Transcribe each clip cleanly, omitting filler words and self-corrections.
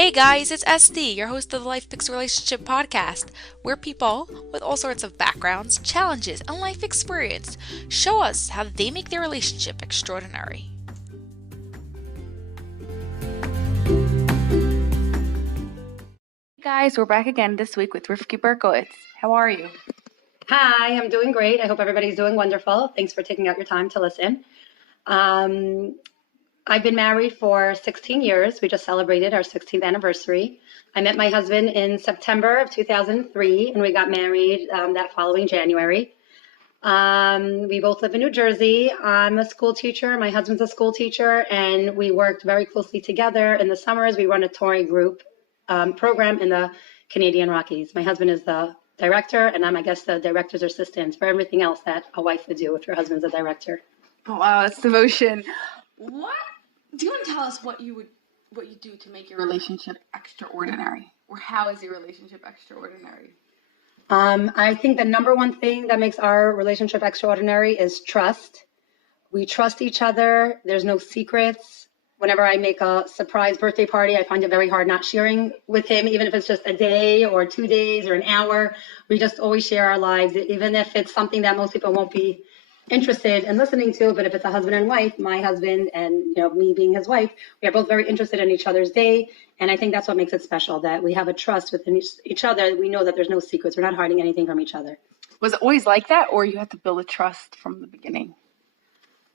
Hey guys, it's SD, your host of the Life Picks Relationship podcast, where people with all sorts of backgrounds, challenges, and life experience show us how they make their relationship extraordinary. Hey guys, we're back again this week with Rivky Berkowitz. How are you? Hi, I'm doing great. I hope everybody's doing wonderful. Thanks for taking out your time to listen. I've been married for 16 years. We just celebrated our 16th anniversary. I met my husband in September of 2003, and we got married that following January. We both live in New Jersey. I'm a school teacher. My husband's a school teacher, and we worked very closely together. In the summers, we run a touring group program in the Canadian Rockies. My husband is the director, and I'm, I guess, the director's assistant for everything else that a wife would do if her husband's a director. Oh, wow, that's devotion. What? Do you want to tell us what you do to make your relationship extraordinary? Or how is your relationship extraordinary? I think the number one thing that makes our relationship extraordinary is trust. We trust each other. There's no secrets. Whenever I make a surprise birthday party, I find it very hard not sharing with him, even if it's just a day or 2 days or an hour. We just always share our lives, even if it's something that most people won't be interested in listening to. But if it's a husband and wife, my husband and me being his wife, we are both very interested in each other's day. And I think that's what makes it special, that we have a trust within each other. We know that there's no secrets. We're not hiding anything from each other. Was it always like that, or you had to build a trust from the beginning?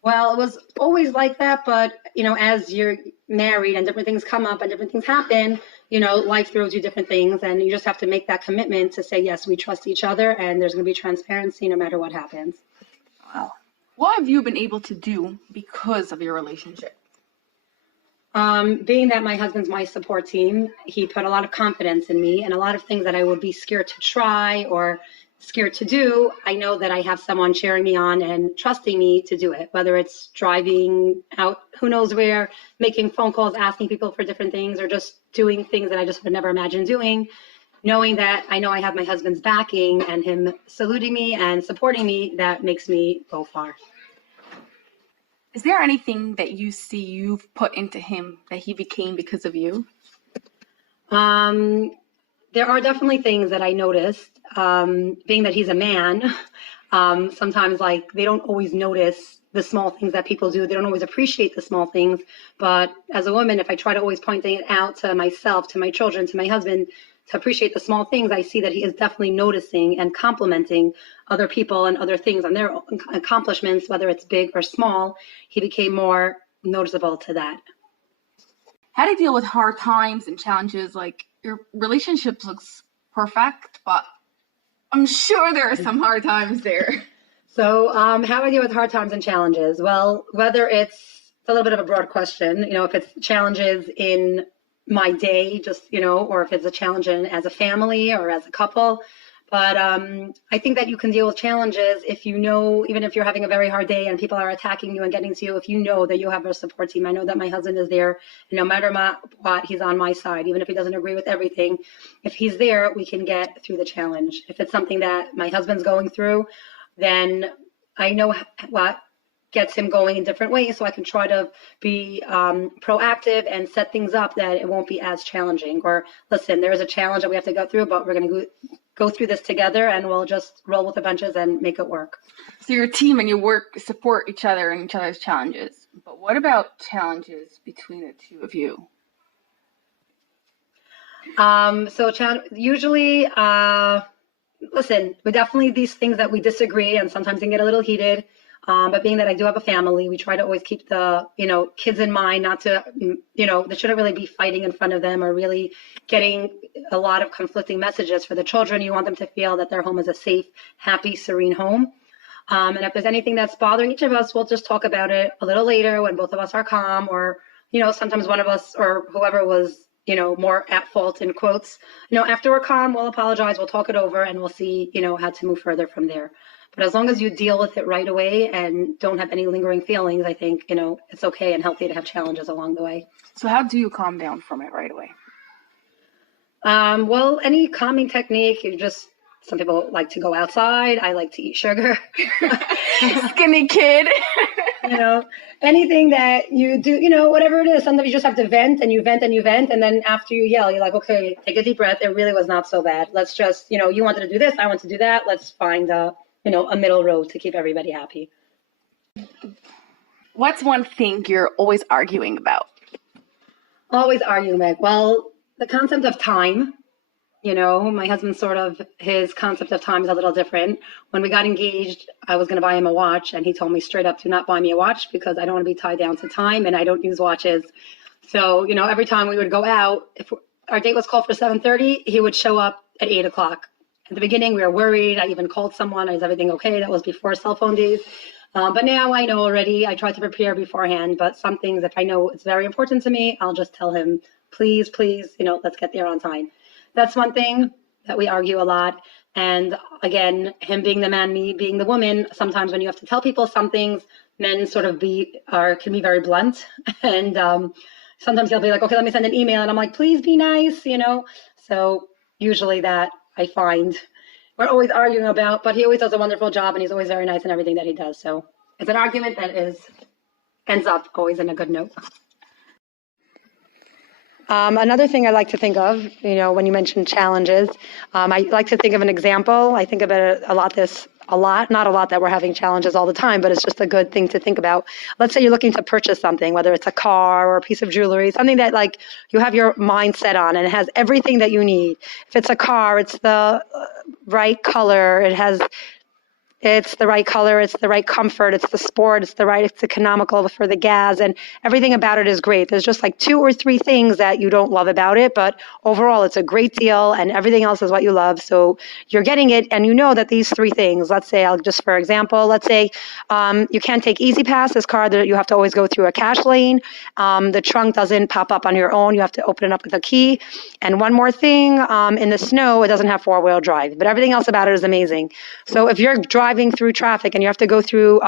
Well, it was always like that, but, as you're married and different things come up and different things happen, life throws you different things, and you just have to make that commitment to say, yes, we trust each other, and there's going to be transparency no matter what happens. Wow. What have you been able to do because of your relationship? Being that my husband's my support team, he put a lot of confidence in me, and a lot of things that I would be scared to try or scared to do, I know that I have someone cheering me on and trusting me to do it, whether it's driving out who knows where, making phone calls, asking people for different things, or just doing things that I just would never imagine doing. Knowing that I know I have my husband's backing and him saluting me and supporting me, that makes me go far. Is there anything that you see you've put into him that he became because of you? There are definitely things that I noticed, being that he's a man. Sometimes they don't always notice the small things that people do. They don't always appreciate the small things. But as a woman, if I try to always point it out to myself, to my children, to my husband, to appreciate the small things, I see that he is definitely noticing and complimenting other people and other things on their accomplishments, whether it's big or small. He became more noticeable to that. How do you deal with hard times and challenges? Your relationship looks perfect, but I'm sure there are some hard times there. So how I deal with hard times and challenges? Well, whether it's a little bit of a broad question, if it's challenges in my day, just, or if it's a challenge as a family or as a couple. But I think that you can deal with challenges if even if you're having a very hard day and people are attacking you and getting to you, if you know that you have a support team. I know that my husband is there, and no matter what, he's on my side. Even if he doesn't agree with everything, if he's there, we can get through the challenge. If it's something that my husband's going through, then I know what gets him going in different ways, so I can try to be proactive and set things up that it won't be as challenging. Or listen, there is a challenge that we have to go through, but we're going to go through this together, and we'll just roll with the punches and make it work. So your team and your work support each other and each other's challenges. But what about challenges between the two of you? Usually, listen, we definitely these things that we disagree and sometimes can get a little heated. But being that I do have a family, we try to always keep the, kids in mind, not to, they shouldn't really be fighting in front of them or really getting a lot of conflicting messages for the children. You want them to feel that their home is a safe, happy, serene home. And if there's anything that's bothering each of us, we'll just talk about it a little later when both of us are calm, or, sometimes one of us or whoever was, more at fault in quotes, after we're calm, we'll apologize, we'll talk it over, and we'll see, how to move further from there. But as long as you deal with it right away and don't have any lingering feelings, I think, it's okay and healthy to have challenges along the way. So how do you calm down from it right away? Well, any calming technique, some people like to go outside. I like to eat sugar. Skinny kid. You know, anything that you do, whatever it is, sometimes you just have to vent and you vent and you vent. And then after you yell, you're like, okay, take a deep breath. It really was not so bad. Let's just, you wanted to do this. I want to do that. Let's find a middle road to keep everybody happy. What's one thing you're always arguing about? Always arguing. Well, the concept of time. My husband his concept of time is a little different. When we got engaged, I was going to buy him a watch, and he told me straight up, do not buy me a watch because I don't want to be tied down to time, and I don't use watches. So, every time we would go out, if our date was called for 7:30, he would show up at 8 o'clock. At the beginning, we were worried. I even called someone. Is everything okay? That was before cell phone days. But now I know already. I try to prepare beforehand, but some things, if I know it's very important to me, I'll just tell him, please, let's get there on time. That's one thing that we argue a lot. And again, him being the man, me being the woman, sometimes when you have to tell people some things, men can be very blunt. And sometimes he'll be like, okay, let me send an email. And I'm like, please be nice, So usually that I find we're always arguing about, but he always does a wonderful job and he's always very nice in everything that he does. So it's an argument that ends up always in a good note. Another thing I like to think of, when you mention challenges, I like to think of an example. I think about it not a lot that we're having challenges all the time, but it's just a good thing to think about. Let's say you're looking to purchase something, whether it's a car or a piece of jewelry, something that like you have your mind set on and it has everything that you need. If it's a car, it's the right color. It's the right color, it's the right comfort, it's the sport, it's economical for the gas, and everything about it is great. There's just like 2 or 3 things that you don't love about it, but overall it's a great deal and everything else is what you love. So you're getting it and you know that these 3 things, let's say, for example, you can't take Easy Pass, this car that you have to always go through a cash lane. The trunk doesn't pop up on your own, you have to open it up with a key. And one more thing, in the snow, it doesn't have 4-wheel drive, but everything else about it is amazing. So if you're driving through traffic and you have to go through,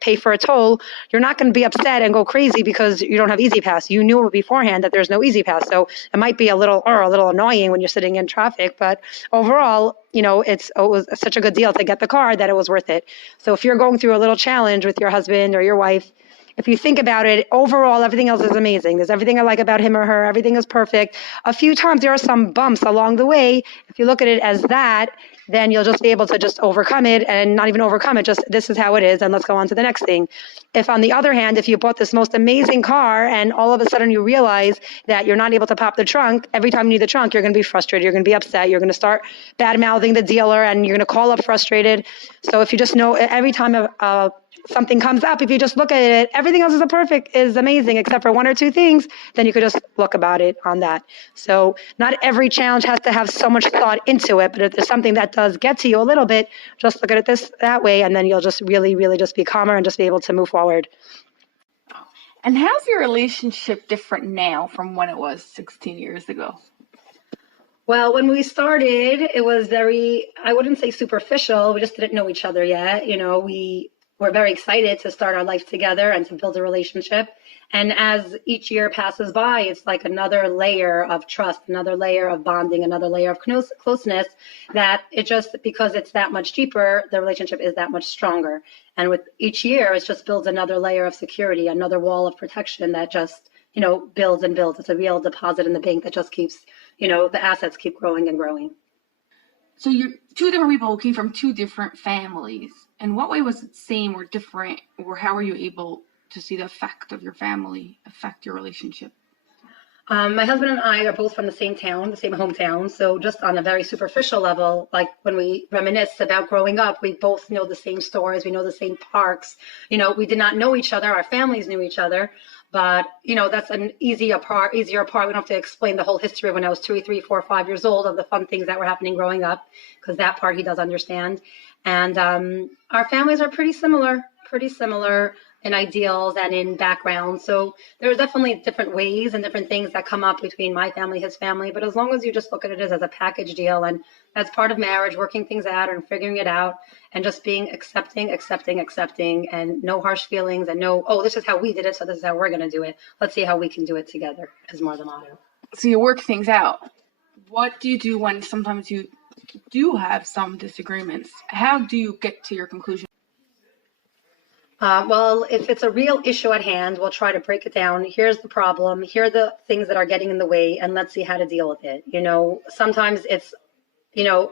pay for a toll, you're not going to be upset and go crazy because you don't have Easy Pass. You knew beforehand that there's no Easy Pass. So it might be a little annoying when you're sitting in traffic, but overall, it was such a good deal to get the car that it was worth it. So if you're going through a little challenge with your husband or your wife, if you think about it, overall, everything else is amazing. There's everything I like about him or her. Everything is perfect. A few times there are some bumps along the way. If you look at it as that, then you'll just be able to just overcome it and not even overcome it. Just this is how it is. And let's go on to the next thing. If on the other hand, if you bought this most amazing car and all of a sudden you realize that you're not able to pop the trunk, every time you need the trunk, you're going to be frustrated. You're going to be upset. You're going to start bad mouthing the dealer and you're going to call up frustrated. So if you just know every time something comes up, if you just look at it, everything else is amazing, except for 1 or 2 things, then you could just look about it on that. So not every challenge has to have so much thought into it, but if there's something that does get to you a little bit, just look at it that way, and then you'll just really, really just be calmer and just be able to move forward. And how's your relationship different now from when it was 16 years ago? Well, when we started, it was I wouldn't say superficial. We just didn't know each other yet. We're very excited to start our life together and to build a relationship. And as each year passes by, it's like another layer of trust, another layer of bonding, another layer of closeness that because it's that much deeper, the relationship is that much stronger. And with each year, it just builds another layer of security, another wall of protection that just, builds and builds. It's a real deposit in the bank that just keeps, the assets keep growing and growing. So you're 2 different people who came from 2 different families. In what way was it same or different, or how were you able to see the effect of your family affect your relationship? My husband and I are both from the same town, the same hometown. So just on a very superficial level, like when we reminisce about growing up, we both know the same stores, we know the same parks. We did not know each other. Our families knew each other. But, that's an easier part. We don't have to explain the whole history of when I was 2, 3, 4, 5 years old of the fun things that were happening growing up, because that part he does understand. And our families are pretty similar in ideals and in background. So there are definitely different ways and different things that come up between my family, his family. But as long as you just look at it as a package deal and as part of marriage, working things out and figuring it out and just being accepting and no harsh feelings and no, this is how we did it, so this is how we're going to do it. Let's see how we can do it together is more the motto. So you work things out. What do you do when sometimes you do have some disagreements? How do you get to your conclusion? Well, if it's a real issue at hand, we'll try to break it down. Here's the problem. Here are the things that are getting in the way, and let's see how to deal with it. Sometimes it's,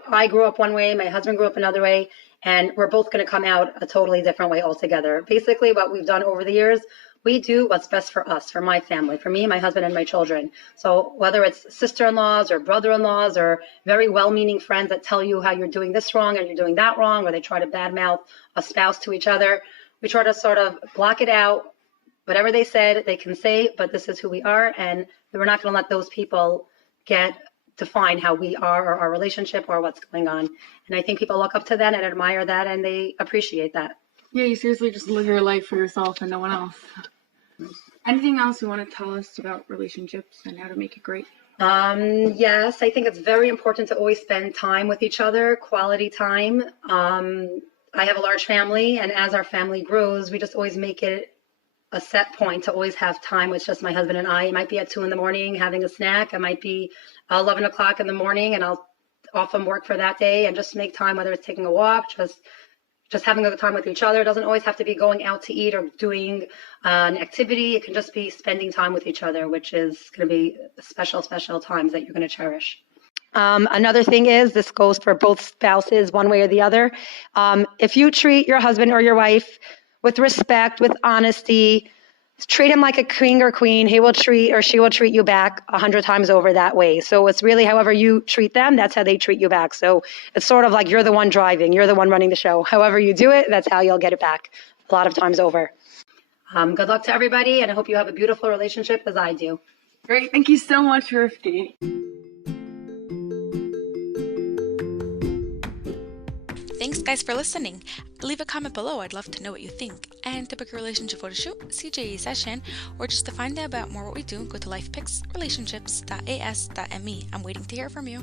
I grew up one way, my husband grew up another way, and we're both going to come out a totally different way altogether. Basically, what we've done over the years, we do what's best for us, for my family, for me, my husband, and my children. So whether it's sister-in-laws or brother-in-laws or very well-meaning friends that tell you how you're doing this wrong and you're doing that wrong, or they try to badmouth a spouse to each other, we try to sort of block it out. Whatever they said, they can say, but this is who we are, and we're not going to let those people define how we are or our relationship or what's going on. And I think people look up to that and admire that, and they appreciate that. Yeah, you seriously just live your life for yourself and no one else. Anything else you want to tell us about relationships and how to make it great? Yes, I think it's very important to always spend time with each other, quality time. I have a large family, and as our family grows, we just always make it a set point to always have time with just my husband and I. It might be at 2 a.m. having a snack. It might be 11 o'clock in the morning, and I'll often work for that day and just make time, whether it's taking a walk, just having a good time with each other. It doesn't always have to be going out to eat or doing an activity. It can just be spending time with each other, which is going to be special, special times that you're going to cherish. Another thing is, this goes for both spouses, one way or the other. If you treat your husband or your wife with respect, with honesty, treat him like a king or queen, he will treat or she will treat you back 100 times over that way. So it's really however you treat them, that's how they treat you back. So it's sort of like you're the one driving, you're the one running the show. However you do it, that's how you'll get it back a lot of times over. Good luck to everybody, and I hope you have a beautiful relationship as I do. Great. Thank you so much, Rivky. Thanks guys for listening. Leave a comment below, I'd love to know what you think. And to book a relationship photo shoot, CJE session, or just to find out about more what we do, go to lifepicsrelationships.as.me. I'm waiting to hear from you.